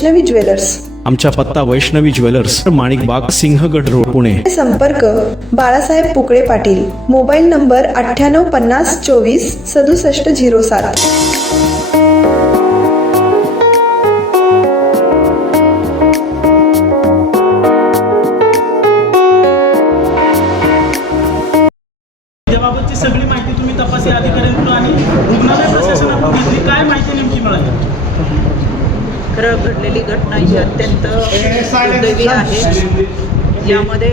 Jewellers. आमचा पत्ता Vaishnavi jewellers माणिक बाग सिंहगड रोड पुणे. संपर्क बाळासाहेब पुकळे पाटील. मोबाईल नंबर अठ्ठ्याण्णव पन्नास चोवीस सदुसष्ट झिरो सात. सगळी माहिती तुम्ही तपासी अधिकाऱ्यांकडून आणि रुग्णालय प्रशासनाकडून घेतली. काय माहिती नेमकी मिळाली? खरं घडलेली घटना ही अत्यंत दुर्दैवी आहे. यामध्ये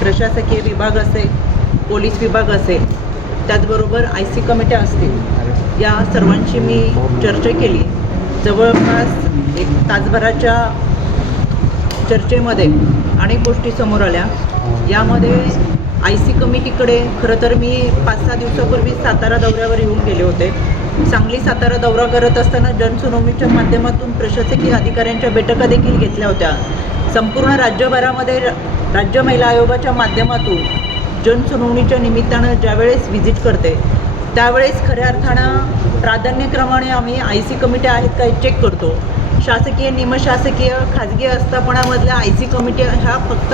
प्रशासकीय विभाग असेल पोलीस विभाग असेल त्याचबरोबर आय सी कमिट्या असतील या सर्वांशी मी चर्चा केली. जवळपास एक तासभराच्या चर्चेमध्ये अनेक गोष्टी समोर आल्या. यामध्ये आय सी कमिटीकडे खरं तर मी पाच सहा दिवसापूर्वी सातारा दौऱ्यावर येऊन गेले होते. सांगली सातारा दौरा करत असताना जनसुनावणीच्या माध्यमातून प्रशासकीय अधिकाऱ्यांच्या बैठका देखील घेतल्या होत्या. संपूर्ण राज्यभरामध्ये र- राज्य महिला आयोगाच्या माध्यमातून जनसुनावणीच्या निमित्तानं ज्यावेळेस व्हिजिट करते त्यावेळेस खऱ्या अर्थानं प्राधान्यक्रमाने आम्ही आय सी कमिट्या आहेत का चेक करतो. शासकीय निमशासकीय खाजगी आस्थापनामधल्या आय सी कमिटी ह्या फक्त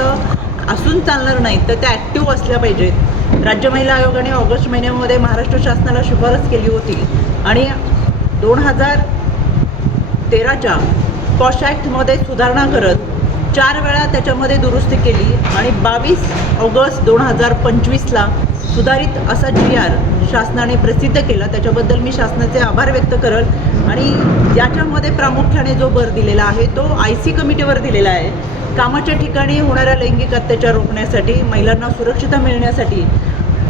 असून चालणार नाहीत तर त्या ॲक्टिव्ह असल्या पाहिजेत. राज्य महिला आयोगाने ऑगस्ट महिन्यामध्ये महाराष्ट्र शासनाला शिफारस केली होती. आणि दोन हजार तेराच्या पॉश ॲक्टमध्ये सुधारणा करत चार वेळा त्याच्यामध्ये दुरुस्ती केली आणि बावीस ऑगस्ट दोन हजार पंचवीसला सुधारित असा जी आर शासनाने प्रसिद्ध केला. त्याच्याबद्दल मी शासनाचे आभार व्यक्त करल. आणि याच्यामध्ये प्रामुख्याने जो भर दिलेला आहे तो आय सी कमिटीवर दिलेला आहे. कामाच्या ठिकाणी होणाऱ्या लैंगिक अत्याचार रोखण्यासाठी महिलांना सुरक्षितता मिळण्यासाठी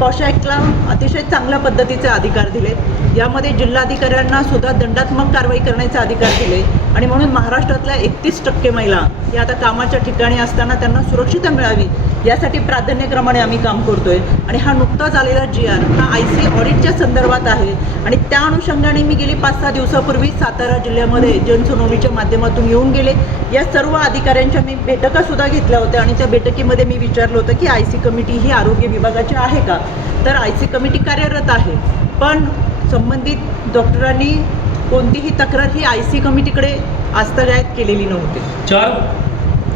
पॉश ॲक्टला अतिशय चांगल्या पद्धतीचे अधिकार दिले यामध्ये जिल्हाधिकाऱ्यांना सुद्धा दंडात्मक कारवाई करण्याचे अधिकार दिले आणि म्हणून महाराष्ट्रातल्या एकतीस टक्के महिला या आता कामाच्या ठिकाणी असताना त्यांना सुरक्षितता मिळावी यासाठी प्राधान्यक्रमाने आम्ही काम करतोय. आणि हा नुकताच आलेला जी आर हा आय सी ऑडिटच्या संदर्भात आहे. आणि त्या अनुषंगाने मी गेली पाच सहा दिवसापूर्वी सातारा जिल्ह्यामध्ये जनसुनावणीच्या माध्यमातून येऊन गेले. या सर्व अधिकाऱ्यांच्या मी बैठकासुद्धा घेतल्या होत्या आणि त्या बैठकीमध्ये मी विचारलं होतं की आय सी कमिटी ही आरोग्य विभागाची आहे का? तर आय सी कमिटी कार्यरत आहे. पण संबंधित डॉक्टरांनी कोणतीही तक्रार ही आय सी कमिटीकडे आस्तगायत केलेली नव्हती. चार?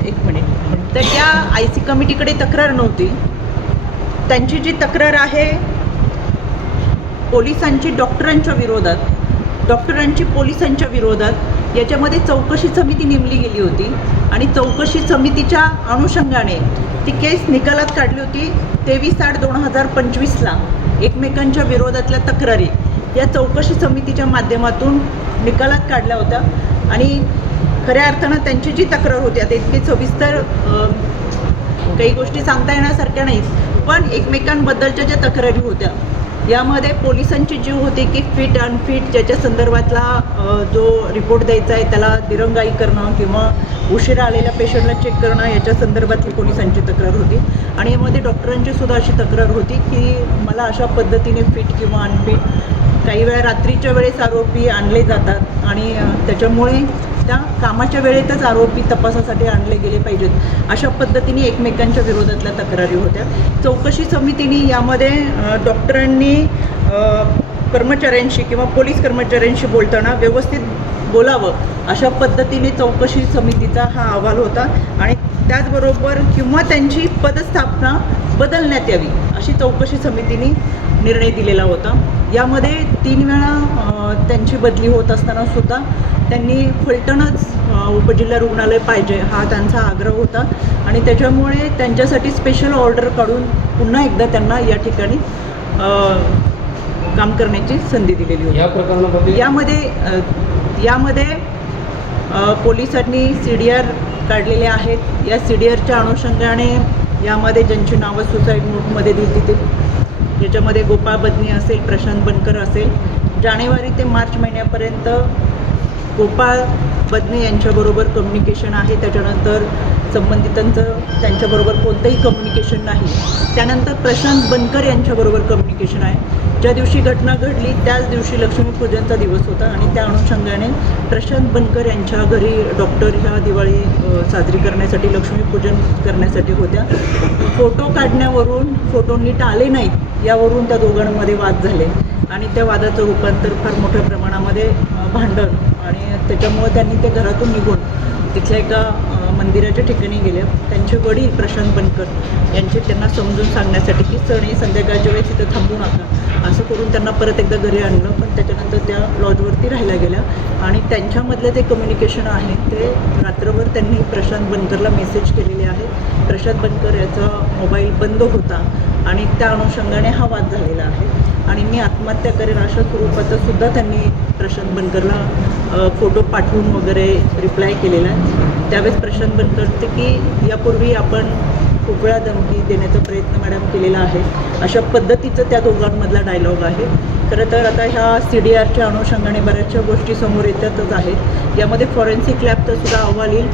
एक मिनिट. तर त्या आय सी कमिटीकडे तक्रार नव्हती. त्यांची जी तक्रार आहे पोलिसांची डॉक्टरांच्या विरोधात डॉक्टरांची पोलिसांच्या विरोधात याच्यामध्ये चौकशी समिती नेमली गेली होती आणि चौकशी समितीच्या अनुषंगाने ती केस निकालात काढली होती तेवीस आठ दोन हजार पंचवीसला. एकमेकांच्या विरोधातल्या तक्रारी. या चौकशी समितीच्या माध्यमातून निकालात काढल्या होत्या. आणि खऱ्या अर्थानं त्यांची जी तक्रार होती आता इतकी सविस्तर काही गोष्टी सांगता येण्यासारख्या नाहीत पण एकमेकांबद्दलच्या ज्या तक्रारी होत्या यामध्ये पोलिसांची जीव होती की फिट अनफिट ज्याच्या संदर्भातला जो रिपोर्ट द्यायचा आहे त्याला दिरंगाई करणं किंवा उशिरा आलेल्या पेशंटला चेक करणं याच्या संदर्भातली पोलिसांची तक्रार होती. आणि यामध्ये डॉक्टरांची सुद्धा अशी तक्रार होती की मला अशा पद्धतीने फिट किंवा अनफिट काही वेळा रात्रीच्या वेळेस आरोपी आणले जातात आणि त्याच्यामुळे त्या कामाच्या वेळेतच आरोपी तपासासाठी आणले गेले पाहिजेत. अशा पद्धतीने एकमेकांच्या विरोधातल्या तक्रारी होत्या. चौकशी समितीने यामध्ये डॉक्टरांनी कर्मचाऱ्यांशी किंवा पोलीस कर्मचाऱ्यांशी बोलताना व्यवस्थित बोलावं अशा पद्धतीने चौकशी समितीचा हा अहवाल होता आणि त्याचबरोबर किंवा त्यांची पदस्थापना बदलण्यात यावी अशी चौकशी समितीने निर्णय दिलेला होता. यामध्ये तीन वेळा त्यांची बदली होत असताना सुद्धा त्यांनी फलटणच उपजिल्हा रुग्णालय पाहिजे हा त्यांचा आग्रह होता आणि त्याच्यामुळे त्यांच्यासाठी स्पेशल ऑर्डर काढून पुन्हा एकदा त्यांना या ठिकाणी काम करण्याची संधी दिलेली होती. या प्रकरणामध्ये यामध्ये यामध्ये पोलिसांनी सी डी आर काढलेले आहेत. या सी डी आरच्या अनुषंगाने यामध्ये ज्यांची नावं सुसाईड नोटमध्ये दिली ते ज्याच्यामध्ये गोपाळ बदनी असेल प्रशांत बनकर असेल. जानेवारी ते मार्च महिन्यापर्यंत गोपाळ बदने यांच्याबरोबर कम्युनिकेशन आहे. त्याच्यानंतर संबंधितांचं त्यांच्याबरोबर कोणतंही कम्युनिकेशन नाही. त्यानंतर प्रशांत बनकर यांच्याबरोबर कम्युनिकेशन आहे. ज्या दिवशी घटना घडली त्याच दिवशी लक्ष्मीपूजनचा दिवस होता आणि त्या अनुषंगाने प्रशांत बनकर यांच्या घरी डॉक्टर ह्या दिवाळी साजरी करण्यासाठी लक्ष्मीपूजन करण्यासाठी होत्या. फोटो काढण्यावरून फोटो नीट आले नाहीत यावरून त्या दोघांमध्ये वाद झाले. आणि त्या वादाचं रूपांतर फार मोठ्या प्रमाणामध्ये भांडण आणि त्याच्यामुळे त्यांनी ते घरातून निघून तिथल्या एका मंदिराच्या ठिकाणी गेले. त्यांचे वडील प्रशांत बनकर यांचे त्यांना समजून सांगण्यासाठी की सण ही संध्याकाळच्या वेळेस तिथं थांबू नका. असं करून त्यांना परत एकदा घरी आणलं. पण त्याच्यानंतर त्या लॉजवरती राहायला गेल्या. आणि त्यांच्यामधलं जे कम्युनिकेशन आहे ते रात्रभर त्यांनी प्रशांत बनकरला मेसेज केलेले आहे प्रशांत बनकर याचा मोबाईल बंद होता. आणि त्या अनुषंगाने हा वाद झालेला आहे. आणि मी आत्महत्या करेन अशा स्वरूपाचा सुद्धा त्यांनी प्रशांत बनकरला फोटो पाठवून वगैरे रिप्लाय केलेला आहे. त्यावेळेस प्रशांत बनकर की यापूर्वी आपण खूप वेळा धमकी देण्याचा प्रयत्न मॅडम केलेला आहे. अशा पद्धतीचं त्या दोघांमधला डायलॉग आहे. खरं तर आता ह्या सी डी आरच्या अनुषंगाने बऱ्याचशा गोष्टी समोर येतातच आहेत. यामध्ये फॉरेन्सिक लॅबचा सुद्धा अहवाल येईल.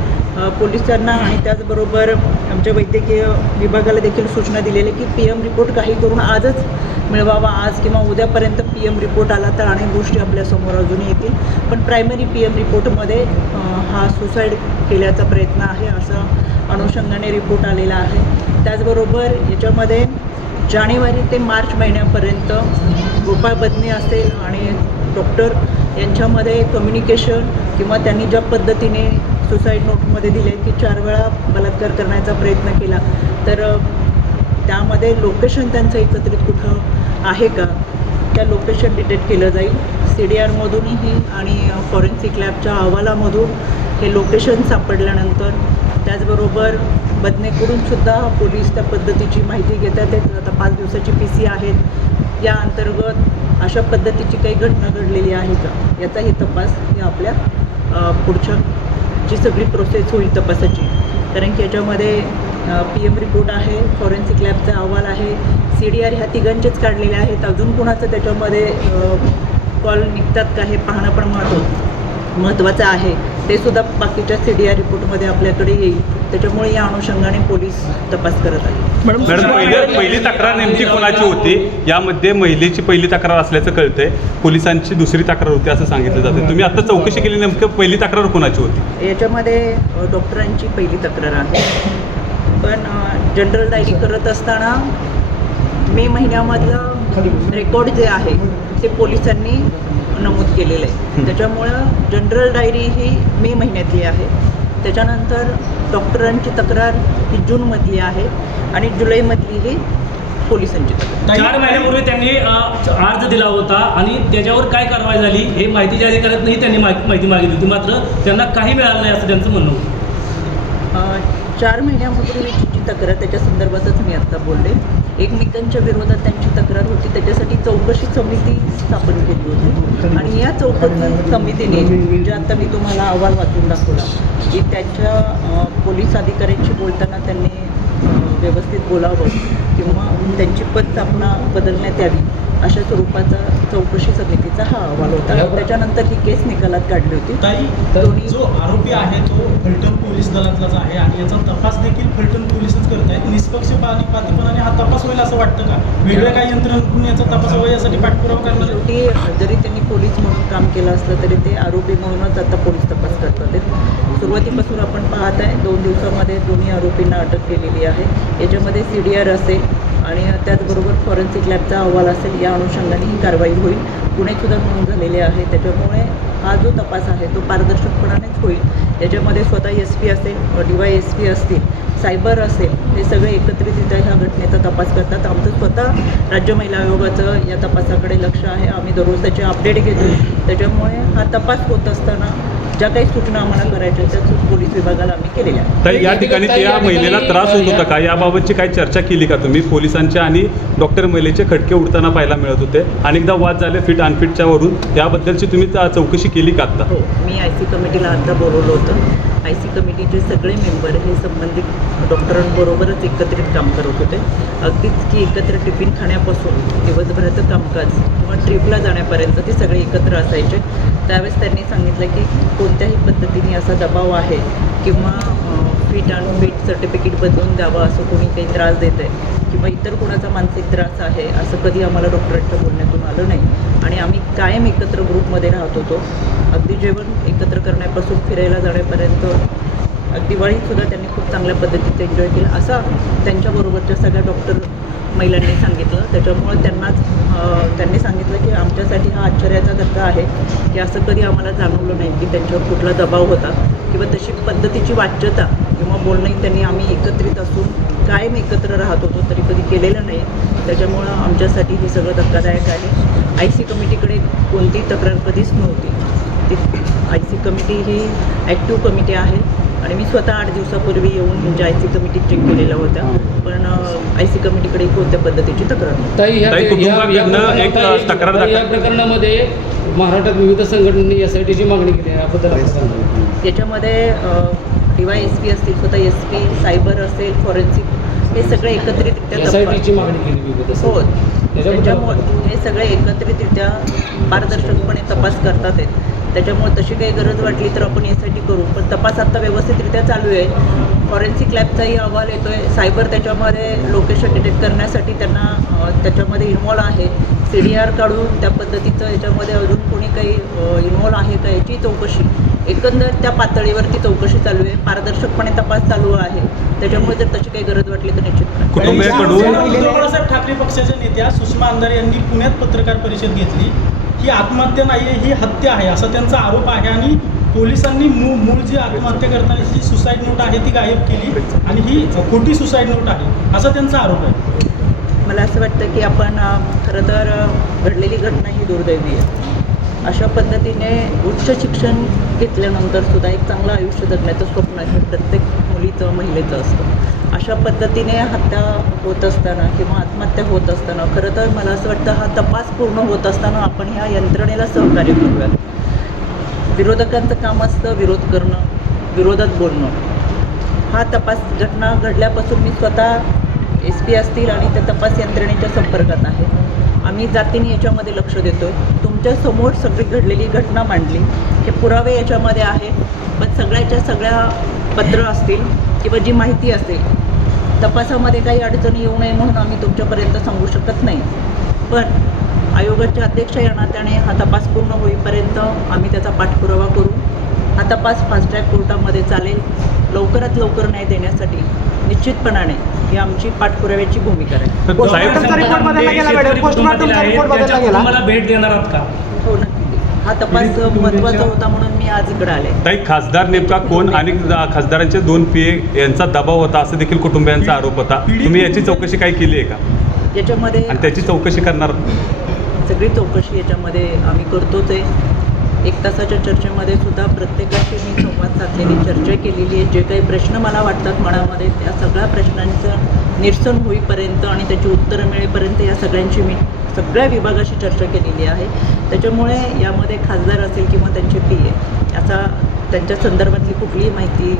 पोलिसांना आणि त्याचबरोबर आमच्या वैद्यकीय विभागाला देखील सूचना दिलेली की पी एम रिपोर्ट काही करून आजच मिळवावा आज किंवा उद्यापर्यंत पी एम रिपोर्ट आला तर अनेक गोष्टी आपल्यासमोर अजून येतील. पण प्रायमरी पी एम रिपोर्टमध्ये हा सुसाईड केल्याचा प्रयत्न आहे असं अनुषंगाने रिपोर्ट आलेला आहे. त्याचबरोबर याच्यामध्ये जानेवारी ते मार्च महिन्यापर्यंत गोपाळ बदने असेल आणि डॉक्टर यांच्यामध्ये कम्युनिकेशन किंवा त्यांनी ज्या पद्धतीने सुसाईड नोटमध्ये दिले की चार वेळा बलात्कार करण्याचा प्रयत्न केला. तर त्यामध्ये लोकेशन त्यांचं एकत्रित कुठं आहे का? त्या लोकेशन डिटेक्ट केलं जाईल. सी डी आरमधूनही आणि फॉरेन्सिक लॅबच्या अहवालामधून हे लोकेशन सापडल्यानंतर त्याचबरोबर बदनेकडून सुद्धा पोलीस त्या पद्धतीची माहिती घेतात. आता पाच दिवसाची पी सी आहेत. या अंतर्गत अशा पद्धतीची काही घटना घडलेली आहे का? याचाही तपास हे आपल्या पुढच्या जी सगळी प्रोसेस होईल तपासाची. कारण की याच्यामध्ये पी एम रिपोर्ट आहे फॉरेन्सिक लॅबचा अहवाल आहे सी डी आर ह्या तिघांचेच काढलेले आहेत. अजून कुणाचं त्याच्यामध्ये कॉल निघतात का हे पाहणं पण महत्त्व महत्त्वाचं आहे. ते सुद्धा बाकीच्या सी डी आर रिपोर्टमध्ये आपल्याकडे येईल. त्याच्यामुळे या अनुषंगाने पोलीस तपास करत आहेत. मॅडम पहिली पहिली तक्रार नेमकी कोणाची होती? यामध्ये महिलेची पहिली तक्रार असल्याचं कळतंय. पोलिसांची दुसरी तक्रार होती असं सांगितलं जातं तुम्ही आता चौकशी केली नेमकं पहिली तक्रार कोणाची होती? याच्यामध्ये डॉक्टरांची पहिली तक्रार आहे. पण जनरल डायरी करत असताना मे महिन्यामधलं रेकॉर्ड जे आहे ते पोलिसांनी नमूद केलेलं आहे. त्याच्यामुळं जनरल डायरी ही मे महिन्यातली आहे. त्याच्यानंतर डॉक्टरांची तक्रार ही जूनमधली आहे आणि जुलैमधली ही पोलिसांची तक्रार. चार महिन्यापूर्वी त्यांनी अर्ज दिला होता आणि त्याच्यावर काय कारवाई झाली हे माहितीच्या अधिकाऱ्यांनी त्यांनी माहि- माहिती मागितली होती. मात्र त्यांना काही मिळालं नाही असं त्यांचं म्हणणं होतं. चार महिन्यापूर्वीची जी तक्रार त्याच्या संदर्भातच मी आत्ता बोलले. एकमेकांच्या विरोधात त्यांची तक्रार होती त्याच्यासाठी चौकशी समिती स्थापन केली होती. आणि या चौकशी समितीने जे आता मी तुम्हाला अहवाल वाचून दाखवला की त्यांच्या पोलीस अधिकाऱ्यांशी बोलताना त्यांनी व्यवस्थित बोलावं किंवा त्यांची पदस्थापना बदलण्यात यावी. अशा स्वरूपाचा चौकशी समितीचा हा अहवाल होता. त्याच्यानंतर ही केस निकालात काढली होती. ताई जो आरोपी आहे तो फलटण पोलीस दलातलाच आहे आणि याचा तपास देखील फलटण पोलीसच करत आहेत निष्पक्षपाती पातीपणाने हा तपास होईल असं वाटतं का? वेगळ्या काही यंत्रणांकडून याचा तपास व्हावा यासाठी पाठपुरावा करणार? शेवटी जरी त्यांनी पोलीस म्हणून काम केलं असलं तरी ते आरोपी म्हणूनच आता पोलीस तपास करतात. आहेत सुरुवातीपासून आपण पाहत आहे. दोन दिवसामध्ये दोन्ही आरोपींना अटक केलेली आहे. याच्यामध्ये सी डी आर असेल आणि त्याचबरोबर फॉरेन्सिक लॅबचा अहवाल असेल या अनुषंगाने ही कारवाई होईल. गुन्हेसुद्धा नोंद झालेले आहे. त्याच्यामुळे हा जो तपास आहे तो पारदर्शकपणानेच होईल. याच्यामध्ये स्वतः एस पी असेल डी वाय एस पी असतील सायबर असेल हे सगळे एकत्रित ह्या घटनेचा तपास करतात. आमचं स्वतः राज्य महिला आयोगाचं या तपासाकडे लक्ष आहे. आम्ही दररोज त्याचे अपडेट घेतो. त्याच्यामुळे हा तपास होत असताना ज्या काही सूचना आम्हाला करायच्या त्या पोलीस विभागाला आम्ही केलेल्या तर या ठिकाणी त्या महिलेला त्रास होत होता का? याबाबतची काही चर्चा केली का तुम्ही? पोलिसांच्या आणि डॉक्टर महिलेचे खटके उडताना पाहायला मिळत होते. अनेकदा वाद झाले फिट अनफिटच्या वरून. याबद्दलची तुम्ही चौकशी केली का आता हो मी आय सी कमिटीला आता बोलवलं होतं. आय सी कमिटीचे सगळे मेंबर हे संबंधित डॉक्टरांबरोबरच एकत्रित काम करत होते. अगदीच की एकत्र टिफिन खाण्यापासून दिवसभराचं कामकाज किंवा ट्रिपला जाण्यापर्यंत ते सगळे एकत्र असायचे. त्यावेळेस त्यांनी सांगितलं की कोणत्याही पद्धतीने असा दबाव आहे किंवा फिट अँड फिट सर्टिफिकेट बदलून द्यावं असं कोणी काही त्रास देत आहे किंवा इतर कोणाचा मानसिक त्रास आहे असं कधी आम्हाला डॉक्टरांच्या बोलण्यातून आलं नाही. आणि आम्ही कायम एकत्र ग्रुपमध्ये राहत होतो. अगदी जेवण एकत्र करण्यापासून फिरायला जाण्यापर्यंत दिवाळीतसुद्धा त्यांनी खूप चांगल्या पद्धतीचं एन्जॉय केलं असं त्यांच्याबरोबरच्या सगळ्या डॉक्टर महिलांनी सांगितलं. त्याच्यामुळे त्यांनाच त्यांनी सांगितलं की आमच्यासाठी हा आश्चर्याचा धक्का आहे की असं कधी आम्हाला जाणवलं नाही की त्यांच्यावर कुठला दबाव होता किंवा तशी पद्धतीची वाच्यता किंवा बोलणंही त्यांनी आम्ही एकत्रित असून कायम एकत्र राहत होतो तरी कधी केलेलं नाही. त्याच्यामुळं आमच्यासाठी हे सगळं धक्कादायक आहे. आय सी कमिटीकडे कोणतीही तक्रार कधीच नव्हती. ती आय सी कमिटी ही ॲक्टिव्ह कमिटी आहे. आणि मी स्वतः आठ दिवसापूर्वी येऊन म्हणजे आय सी कमिटी चेक केलेल्या होत्या. पण आय सी कमिटीकडे कोणत्या पद्धतीची तक्रार या- प्रकरणामध्ये महाराष्ट्रात विविध संघटनांनी एस आय टीची मागणी केली याबद्दल? याच्यामध्ये डी वाय एस पी असतील स्वतः एस पी सायबर असेल फॉरेन्सिक हे सगळे एकत्रितरित्या हो. त्याच्यामुळे हे सगळे एकत्रितरित्या पारदर्शकपणे तपास करतात आहेत त्याच्यामुळे तशी काही गरज वाटली तर आपण यासाठी करू. पण तपास आता व्यवस्थितरित्या चालू आहे. फॉरेन्सिक लॅबचाही अहवाल येतो आहे सायबर त्याच्यामध्ये लोकेशन डिटेक्ट करण्यासाठी त्यांना त्याच्यामध्ये इन्वॉल्व आहे. सी डी आर काढून त्या पद्धतीचं याच्यामध्ये अजून कोणी काही इन्वॉल्व आहे का याची चौकशी. एकंदर त्या पातळीवरती चौकशी चालू आहे. पारदर्शकपणे तपास चालू आहे. त्याच्यामुळे जर तशी काही गरज वाटली तर निश्चित बाळासाहेब ठाकरे पक्षाच्या नेत्या सुषमा अंधारे यांनी पुण्यात पत्रकार परिषद घेतली ही आत्महत्या नाही आहे ही हत्या आहे असा त्यांचा आरोप आहे आणि पोलिसांनी मूळ मूळ जी आत्महत्या करताना जी सुसाईड नोट आहे ती गायब केली आणि ही खोटी सुसाईड नोट आहे असा त्यांचा आरोप आहे. मला असं वाटतं की आपण खरं तर घडलेली घटना ही दुर्दैवी आहे. अशा पद्धतीने उच्च शिक्षण घेतल्यानंतर सुद्धा एक चांगलं आयुष्य जगण्याचं स्वप्न हे प्रत्येक मुलीचं महिलेचं असतं. अशा पद्धतीने हत्या होत असताना किंवा आत्महत्या होत असताना खरं तर मला असं वाटतं हा तपास पूर्ण होत असताना आपण ह्या यंत्रणेला सहकार्य करूयात. विरोधकांचं काम असतं विरोध करणं विरोधात बोलणं. हा तपास घटना घडल्यापासून मी स्वतः एस पी असतील आणि त्या तपास यंत्रणेच्या संपर्कात आहे. आम्ही जातीने याच्यामध्ये लक्ष देतो आहे तुमच्यासमोर सगळी घडलेली घटना मांडली. हे पुरावे याच्यामध्ये आहे पण सगळ्याच्या सगळ्या पत्र असतील किंवा जी माहिती असेल तपासामध्ये काही अडचणी येऊ नये म्हणून आम्ही तुमच्यापर्यंत सांगू शकत नाही. पण आयोगाच्या अध्यक्ष या नात्याने हा तपास पूर्ण होईपर्यंत आम्ही त्याचा पाठपुरावा करू. हा तपास फास्ट ट्रॅक कोर्टामध्ये चालेल. लवकरात लवकर न्याय देण्यासाठी निश्चितपणाने ही आमची पाठपुराव्याची भूमिका आहे. गेला. कुटुंबाला भेट देणार आहात का? हो नक्की. हा तपास महत्त्वाचा होता म्हणून मी आज इकडे आले. ताई खासदार नेमका कोण आणि खासदारांचे दोन पीए यांचा दबाव होता असं देखील कुटुंबियांचा आरोप होता. तुम्ही याची चौकशी काय केली आहे का? याच्यामध्ये आणि त्याची चौकशी करणार सगळी चौकशी याच्यामध्ये आम्ही करतोच आहे. एक तासाच्या चर्चेमध्ये सुद्धा प्रत्येकाशी मी संवाद साधलेली चर्चा केलेली आहे. जे काही प्रश्न मला वाटतात मनामध्ये त्या सगळ्या प्रश्नांचं निरसन होईपर्यंत आणि त्याची उत्तरं मिळेपर्यंत या सगळ्यांची मी सगळ्या विभागाशी चर्चा केलेली आहे. त्याच्यामुळे यामध्ये खासदार असेल किंवा त्यांचे पी ए याचा त्यांच्या संदर्भातली कुठलीही माहिती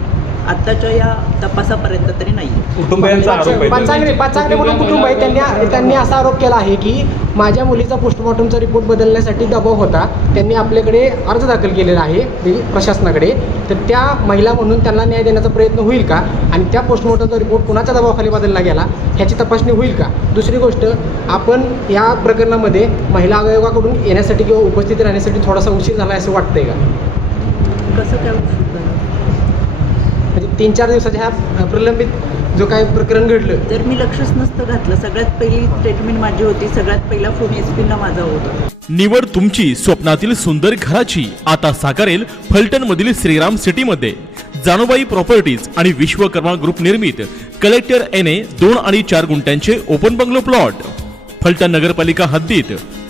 आत्ताच्या या तपासापर्यंत तरी नाही कुटुंबियांचा आरोप आहे. पाचांगरे पाचांगरे म्हणून कुटुंब आहे त्यांनी त्यांनी असा आरोप केला आहे की माझ्या मुलीचा पोस्टमॉर्टमचा रिपोर्ट बदलण्यासाठी दबाव होता. त्यांनी आपल्याकडे अर्ज दाखल केलेला आहे म्हणजे प्रशासनाकडे. तर त्या महिला म्हणून त्यांना न्याय देण्याचा प्रयत्न होईल का? आणि त्या पोस्टमॉर्टमचा रिपोर्ट कुणाच्या दबावाखाली बदलला गेला? ह्याची तपासणी होईल का? दुसरी गोष्ट आपण या प्रकरणामध्ये महिला आयोगाकडून येण्यासाठी किंवा उपस्थित राहण्यासाठी थोडासा उशीर झाला असं वाटतंय का? कसं काय? तीन चार दिवसाच्या ह्या प्रलंबित जो काही प्रकरण घडलं. तर मी लक्षच नसतं घातलं. सगळ्यात पहिली ट्रीटमेंट माझी होती सगळ्यात पहिला फोन एस पीला माझा होता. निवड तुमची स्वप्नातील सुंदर घराची. आता साकारेल फलटण मधील श्रीराम सिटी मध्ये जानोबाई प्रॉपर्टीज आणि विश्वकर्मा ग्रुप निर्मित. कलेक्टर एन ए दोन आणि चार गुंठ्यांचे ओपन बंगलो प्लॉट फलटण नगरपालिका हद्दीत.